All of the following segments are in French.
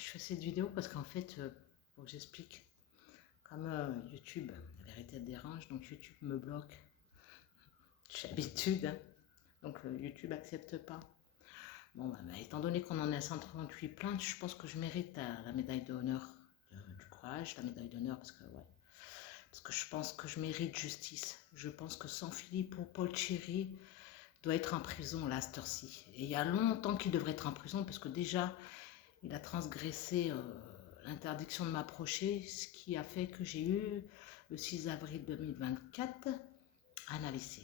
je fais cette vidéo parce qu'en fait, faut que j'explique. Comme YouTube, la vérité elle dérange, donc YouTube me bloque. J'ai l'habitude, hein. Donc YouTube accepte pas. Bon, étant donné qu'on en est à 138 plaintes, je pense que je mérite la médaille d'honneur du courage, la médaille d'honneur parce que, ouais, parce que je pense que je mérite justice. Je pense que Sanfilippo Polciri doit être en prison là, à cette heure-ci. Et il y a longtemps qu'il devrait être en prison parce que déjà, il a transgressé l'interdiction de m'approcher, ce qui a fait que j'ai eu le 6 avril 2024 un AVC.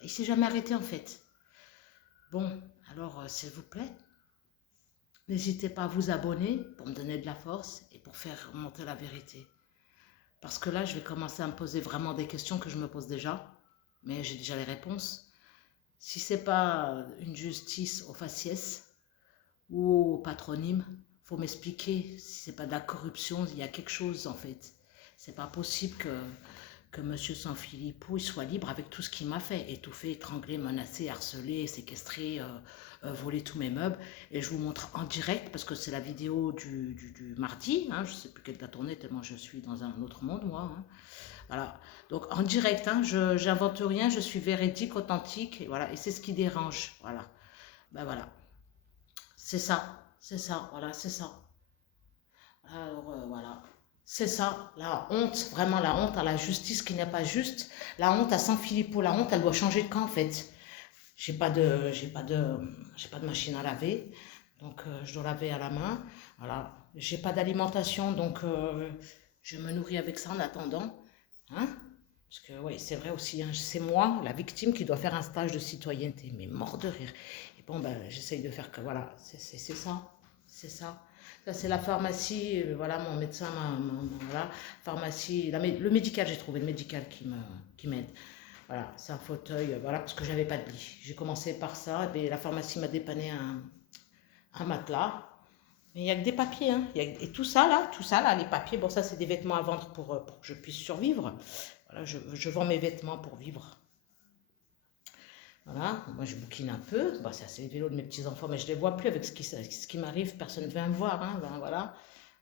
Il ne s'est jamais arrêté en fait. Bon, alors s'il vous plaît, n'hésitez pas à vous abonner pour me donner de la force et pour faire remonter la vérité. Parce que là, je vais commencer à me poser vraiment des questions que je me pose déjà, mais j'ai déjà les réponses. Si ce n'est pas une justice au faciès ou au patronyme, il faut m'expliquer. Si ce n'est pas de la corruption, il y a quelque chose en fait. C'est pas possible que M. Sanfilippo soit libre avec tout ce qu'il m'a fait. Étouffé, étranglé, menacé, harcelé, séquestré, volé tous mes meubles. Et je vous montre en direct, parce que c'est la vidéo du mardi. Hein, je ne sais plus quelle date on est, tellement je suis dans un autre monde, moi. Hein. Voilà. Donc en direct, hein, je n'invente rien, je suis véridique, authentique. Et voilà. Et c'est ce qui dérange. Voilà. Ben voilà. C'est ça. C'est ça. Voilà, c'est ça. Alors voilà. C'est ça, la honte, vraiment la honte à la justice qui n'est pas juste, la honte à Sanfilippo, la honte, elle doit changer de camp en fait. J'ai pas de machine à laver, donc je dois laver à la main. Voilà, j'ai pas d'alimentation, donc je me nourris avec ça en attendant, hein. Parce que oui, c'est vrai aussi, hein, c'est moi, la victime, qui doit faire un stage de citoyenneté, mais mort de rire. Et bon, ben, j'essaye de faire que, voilà, c'est ça, c'est ça. Ça, c'est la pharmacie, voilà, mon médecin, voilà, pharmacie, le médical, j'ai trouvé le médical qui m'aide. Voilà, c'est un fauteuil, voilà, parce que j'avais pas de lit. J'ai commencé par ça, et la pharmacie m'a dépanné un matelas. Mais il n'y a que des papiers, hein. Et tout ça là, les papiers, bon, ça, c'est des vêtements à vendre pour que je puisse survivre. Voilà, je vends mes vêtements pour vivre. Voilà, moi je bouquine un peu. Bon, ça, c'est les vélos de mes petits-enfants, mais je ne les vois plus avec ce qui m'arrive. Personne ne vient me voir, hein. Ben, voilà,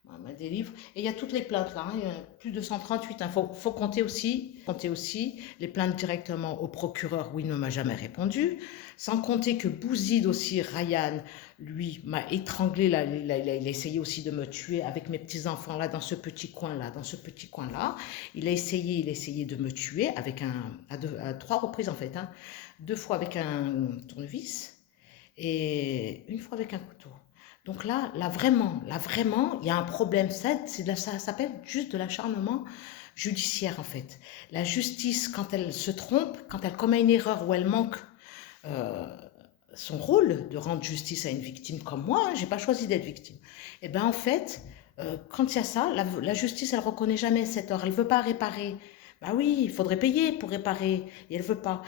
on m'a des livres. Et il y a toutes les plaintes là, hein. Il y a plus de 138. Il faut compter aussi les plaintes directement au procureur où il ne m'a jamais répondu. Sans compter que Bouzid aussi, Ryan, lui, m'a étranglé. Là, il a essayé aussi de me tuer avec mes petits-enfants là, dans ce petit coin-là. Il a essayé de me tuer avec à 3 reprises en fait, hein. 2 fois avec un tournevis et 1 fois avec un couteau. Donc là vraiment, il y a un problème. Ça s'appelle juste de l'acharnement judiciaire en fait. La justice, quand elle se trompe, quand elle commet une erreur ou elle manque euh, son rôle de rendre justice à une victime comme moi, hein, j'ai pas choisi d'être victime. Et bien en fait, quand il y a ça, la justice elle reconnaît jamais cette erreur, elle veut pas réparer. Bah oui, il faudrait payer pour réparer, et elle veut pas.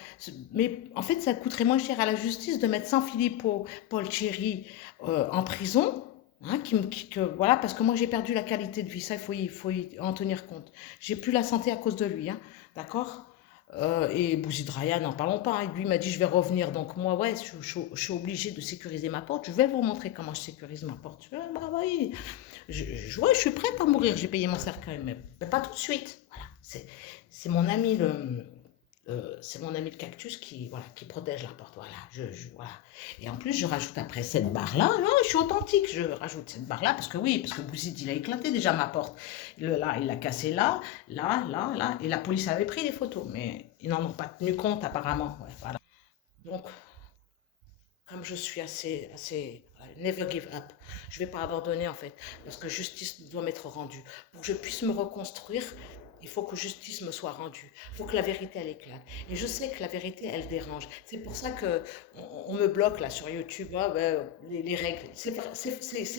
Mais en fait, ça coûterait moins cher à la justice de mettre Sanfilippo Polciri en prison. Hein, voilà, parce que moi j'ai perdu la qualité de vie, ça il faut y en tenir compte. J'ai plus la santé à cause de lui, hein, d'accord. Et Bouzid Raya, n'en parlons pas, hein. Lui m'a dit je vais revenir, donc moi ouais, je suis obligée de sécuriser ma porte. Je vais vous montrer comment je sécurise ma porte. Bah oui, ouais, je suis prête à mourir, j'ai payé mon cercueil, mais pas tout de suite. Voilà, c'est mon ami c'est mon ami le cactus voilà, qui protège la porte. Voilà, voilà. Et en plus, je rajoute après cette barre-là. Non, je suis authentique. Je rajoute cette barre-là parce que Bouzid, il a éclaté déjà ma porte. Là, il l'a cassé là. Et la police avait pris des photos, mais ils n'en ont pas tenu compte apparemment. Ouais, voilà. Donc, comme je suis assez, never give up, je ne vais pas abandonner en fait, parce que justice doit m'être rendue. Pour que je puisse me reconstruire, il faut que justice me soit rendue. Il faut que la vérité, elle éclate. Et je sais que la vérité, elle dérange. C'est pour ça qu'on me bloque là sur YouTube, ah, ben, les règles. C'est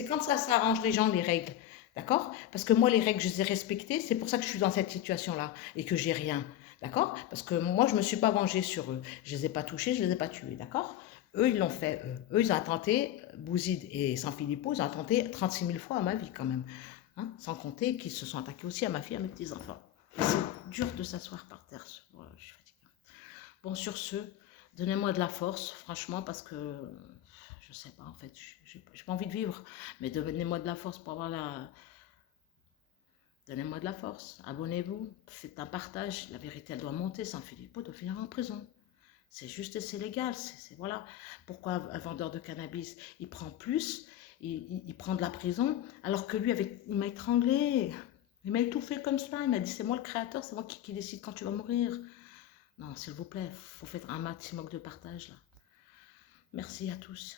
quand ça arrange les gens, les règles. D'accord? Parce que moi, les règles, je les ai respectées. C'est pour ça que je suis dans cette situation-là et que j'ai rien. D'accord? Parce que moi, je ne me suis pas vengée sur eux. Je ne les ai pas touchés, je ne les ai pas tués. D'accord? Eux, ils l'ont fait. Eux, ils ont tenté, Bouzid et Sanfilippo, ils ont tenté 36 000 fois à ma vie quand même. Hein, sans compter qu'ils se sont attaqués aussi à ma fille et à mes petits-enfants. C'est dur de s'asseoir par terre. Voilà, je suis fatiguée. Bon, sur ce, donnez-moi de la force, franchement, parce que je sais pas, en fait, j'ai pas envie de vivre. Mais donnez-moi de la force pour avoir la... Donnez-moi de la force, abonnez-vous, faites un partage, la vérité elle doit monter, San Filippo doit finir en prison. C'est juste et c'est légal, voilà. Pourquoi un vendeur de cannabis, il prend plus, il prend de la prison, alors que lui, il m'a étranglé, il m'a étouffé comme ça, il m'a dit c'est moi le créateur, c'est moi qui décide quand tu vas mourir. Non, s'il vous plaît, il faut faire un maximum de partage là. Merci à tous.